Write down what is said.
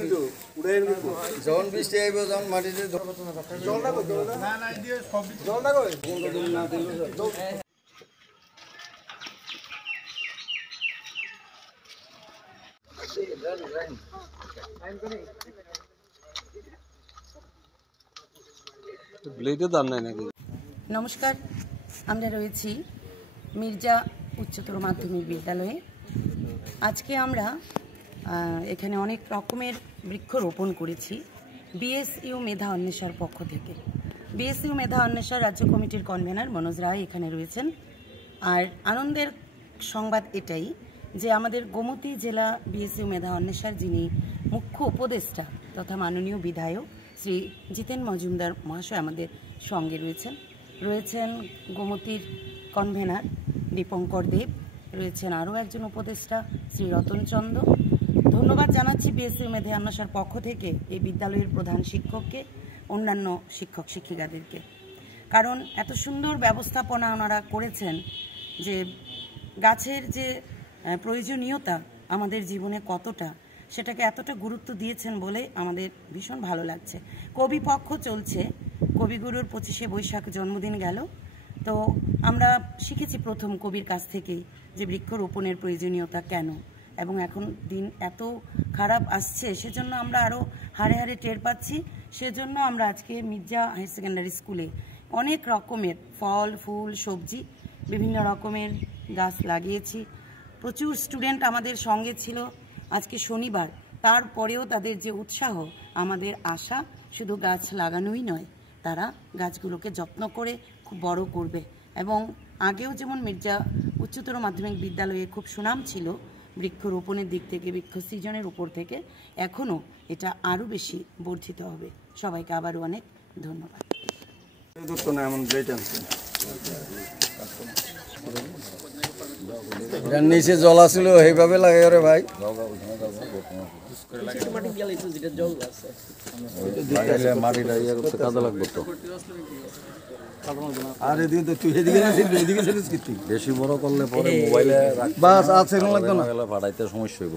কিন্তু উড়াইন কিন্তু যখন বৃষ্টি আইব যখন মাটিতে জলটা কই না না দিয়ে সব জলটা কই না দিল নমস্কার, আমরা রয়েছি মির্জা উচ্চতর মাধ্যমিক বিদ্যালয়ে। আজকে আমরা এখানে অনেক রকমের বৃক্ষরোপণ করেছি বিএসইউ মেধা অন্বেষার পক্ষ থেকে। বিএসইউ মেধা অন্বেষা রাজ্য কমিটির কনভেনার মনোজ রায় এখানে রয়েছেন। আর আনন্দের সংবাদ এটাই যে আমাদের গোমতী জেলা বিএসইউ মেধা অন্বেষার যিনি মুখ্য উপদেষ্টা তথা মাননীয় বিধায়ক শ্রী জিতেন মজুমদার মহাশয় আমাদের সঙ্গে রয়েছেন গোমতীর কনভেনার দীপঙ্কর দেব, রয়েছেন আরও একজন উপদেষ্টা শ্রী রতনচন্দ্র। ধন্যবাদ জানাচ্ছি বিএসইউ মেধা অন্বেষার পক্ষ থেকে এই বিদ্যালয়ের প্রধান শিক্ষককে, অন্যান্য শিক্ষক শিক্ষিকাদেরকে, কারণ এত সুন্দর ব্যবস্থাপনা ওনারা করেছেন যে গাছের যে প্রয়োজনীয়তা আমাদের জীবনে কতটা, সেটাকে এতটা গুরুত্ব দিয়েছেন বলে আমাদের ভীষণ ভালো লাগছে। কবি পক্ষ চলছে, কবিগুরুর 25শে বৈশাখ জন্মদিন গেল, তো আমরা শিখেছি প্রথম কবির কাছ থেকেই যে বৃক্ষরোপণের প্রয়োজনীয়তা কেন, এবং এখন দিন এত খারাপ আসছে সেজন্য আমরা আরও হাড়ে হাড়ে টের পাচ্ছি। সেজন্য আমরা আজকে মির্জা হায়ার সেকেন্ডারি স্কুলে অনেক রকমের ফল ফুল সবজি বিভিন্ন রকমের গাছ লাগিয়েছি। প্রচুর স্টুডেন্ট আমাদের সঙ্গে ছিল আজকে শনিবার, তারপরেও তাদের যে উৎসাহ, আমাদের আশা শুধু গাছ লাগানোই নয়, তারা গাছগুলোকে যত্ন করে খুব বড় করবে। এবং আগেও যেমন মির্জা উচ্চতর মাধ্যমিক বিদ্যালয়ে খুব সুনাম ছিল বৃক্ষরোপণের দিক থেকে, বৃক্ষ সৃজনের উপর থেকে, এখনও এটা আরও বেশি বর্ধিত হবে। সবাইকে আবারও অনেক ধন্যবাদ। নিচে জল আসছিল এইভাবে লাগে রে ভাই, মাটিটা ইয়ে করতে কাজে লাগবে তো। আর এদিকে তো তুই এদিকে বেশি বড় করলে পরে মোবাইলে বাস আছে, লাগবে না, পাঠাইতে সমস্যা হইব।